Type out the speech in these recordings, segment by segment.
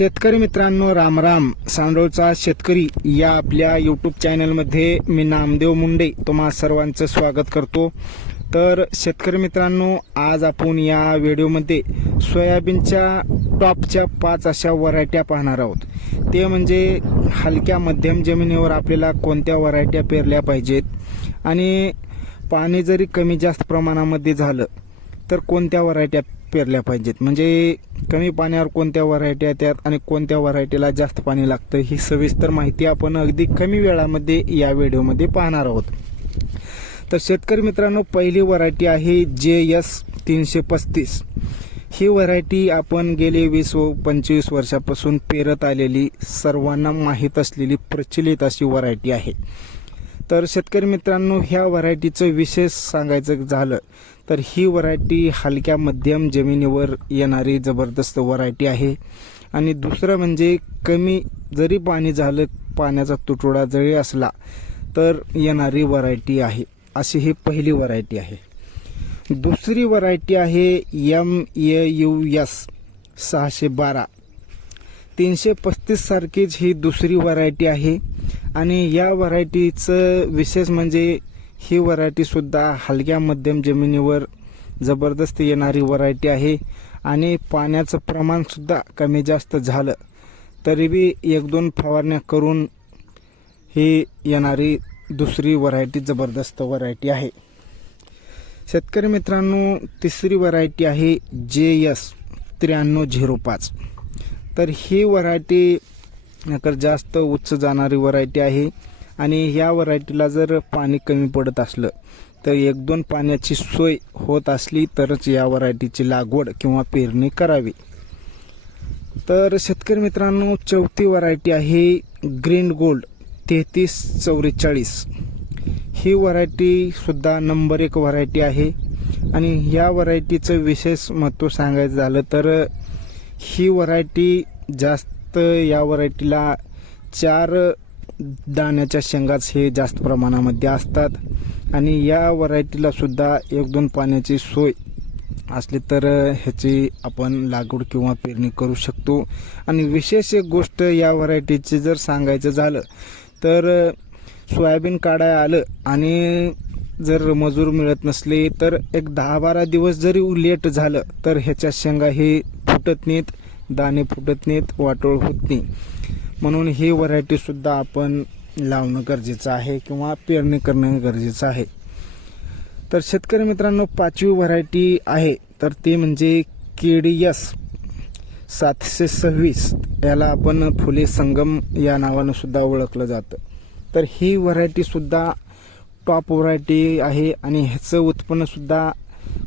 शेतकरी मित्रांनो रामराम सांडोळचा शेतकरी या आपल्या यूट्यूब चॅनलमध्ये मी नामदेव मुंडे तुम्हा सर्वांचं स्वागत करतो. तर शेतकरी मित्रांनो आज आपण या व्हिडिओमध्ये सोयाबीनच्या टॉपच्या पाच अशा व्हरायट्या पाहणार आहोत. ते म्हणजे हलक्या मध्यम जमिनीवर आपल्याला कोणत्या व्हरायट्या पेरल्या पाहिजेत आणि पाणी जरी कमी जास्त प्रमाणामध्ये झालं तर कोणत्या व्हरायट्या पेरल्या पाहिजेत. म्हणजे कमी पाण्यावर कोणत्या व्हरायटी येतात आणि कोणत्या व्हरायटीला जास्त पाणी लागतं ही सविस्तर माहिती आपण अगदी कमी वेळामध्ये या व्हिडिओमध्ये पाहणार आहोत. तर शेतकरी मित्रांनो पहिली व्हरायटी आहे जे एस तीनशे पस्तीस. ही व्हरायटी आपण गेले वीस व पंचवीस वर्षापासून पेरत आलेली सर्वांना माहीत असलेली प्रचलित अशी व्हरायटी आहे. तर शेतकरी मित्रांनो ह्या व्हरायटीचं विशेष सांगायचं झालं तर ही व्हरायटी हलक्या मध्यम जमिनीवर येणारी जबरदस्त व्हरायटी आहे. आणि दुसरं म्हणजे कमी जरी पाणी झालं पाण्याचा तुटवडा जरी असला तर येणारी व्हरायटी आहे. अशी ही पहिली व्हरायटी आहे. दुसरी व्हरायटी आहे एम ए यू एस सहाशे बारा. तीनशे पस्तीस सारखीच ही दुसरी व्हरायटी आहे. आणि या व्हरायटीचं विशेष म्हणजे ही व्हरायटीसुद्धा हलक्या मध्यम जमिनीवर जबरदस्त येणारी व्हरायटी आहे. आणि पाण्याचं प्रमाणसुद्धा कमी जास्त झालं तरी बी एक दोन फवारण्या करून ही येणारी दुसरी व्हरायटी जबरदस्त व्हरायटी आहे. शेतकरी मित्रांनो तिसरी व्हरायटी आहे जे एस त्र्याण्णव झिरो पाच. तर ही व्हरायटी नकर जास्त उच्च जाणारी व्हरायटी आहे. आणि ह्या व्हरायटीला जर पाणी कमी पडत असलं तर एक दोन पाण्याची सोय होत असली तरच या व्हरायटीची लागवड किंवा पेरणी करावी. तर शेतकरी मित्रांनो चौथी व्हरायटी आहे ग्रीन गोल्ड तेहतीस चौवेचाळीस. ही व्हरायटीसुद्धा नंबर एक व्हरायटी आहे. आणि ह्या व्हरायटीचं विशेष महत्त्व सांगायचं झालं तर ही व्हरायटी जास्त या व्हरायटीला चार दाण्याच्या शेंगाच हे जास्त प्रमाणामध्ये असतात. आणि या व्हरायटीला सुद्धा एक दोन पाण्याची सोय असली तर ह्याची आपण लागवड किंवा पेरणी करू शकतो. आणि विशेष एक गोष्ट या व्हरायटीची जर सांगायचं झालं तर सोयाबीन काढाय आलं आणि जर मजूर मिळत नसले तर एक दहा बारा दिवस जरी लेट झालं तर ह्याच्या शेंगा हे फुटत नाहीत. दाणे फुटत नाहीत वाटोळ होत नाही. म्हणून ही व्हरायटीसुद्धा आपण लावणं गरजेचं आहे किंवा पेरणी करणं गरजेचं आहे. तर शेतकरी मित्रांनो पाचवी व्हरायटी आहे. तर ते म्हणजे के डी एस सातशे सव्वीस. याला आपण फुले संगम या नावानं सुद्धा ओळखलं जातं. तर ही व्हरायटीसुद्धा टॉप व्हरायटी आहे आणि ह्याचं उत्पन्नसुद्धा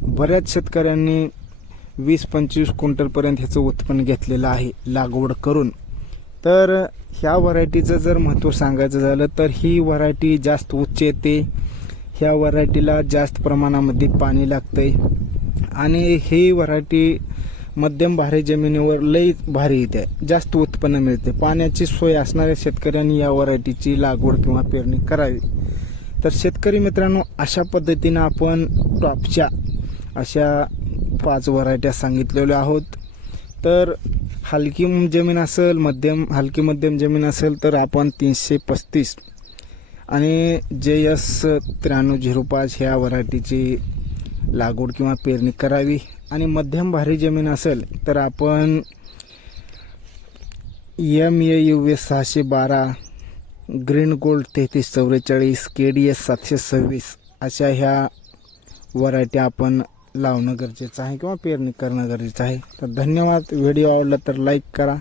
बऱ्याच शेतकऱ्यांनी वीस पंचवीस क्विंटलपर्यंत ह्याचं उत्पन्न घेतलेलं आहे लागवड करून. तर ह्या व्हरायटीचं जर महत्त्व सांगायचं झालं तर ही व्हरायटी जास्त उच्च येते. ह्या व्हरायटीला जास्त प्रमाणामध्ये पाणी लागतंय. आणि ही व्हरायटी मध्यम भारी जमिनीवर लई भारी येते जास्त उत्पन्न मिळते. पाण्याची सोय असणाऱ्या शेतकऱ्यांनी या व्हरायटीची लागवड किंवा पेरणी करावी. तर शेतकरी मित्रांनो अशा पद्धतीनं आपण टॉपच्या अशा पाच व्हरायट्या सांगितलेल्या आहोत. तर हलकी जमीन असेल मध्यम हलकी मध्यम जमीन असेल तर आपण तीनशे पस्तीस. आणि जे यस त्र्याण्णव झिरो पाच ह्या व्हरायटीची लागवड किंवा पेरणी करावी. आणि मध्यम भारी जमीन असेल तर आपण एम ए यू एस सहाशे बारा ग्रीन गोल्ड तेहतीस चौवेचाळीस के डी एस सातशे सव्वीस अशा ह्या व्हरायटी आपण लावणं गरजेचं आहे किंवा पेरणी करणं गरजेचं आहे. तर धन्यवाद. व्हिडिओ आवडला तर लाईक करा.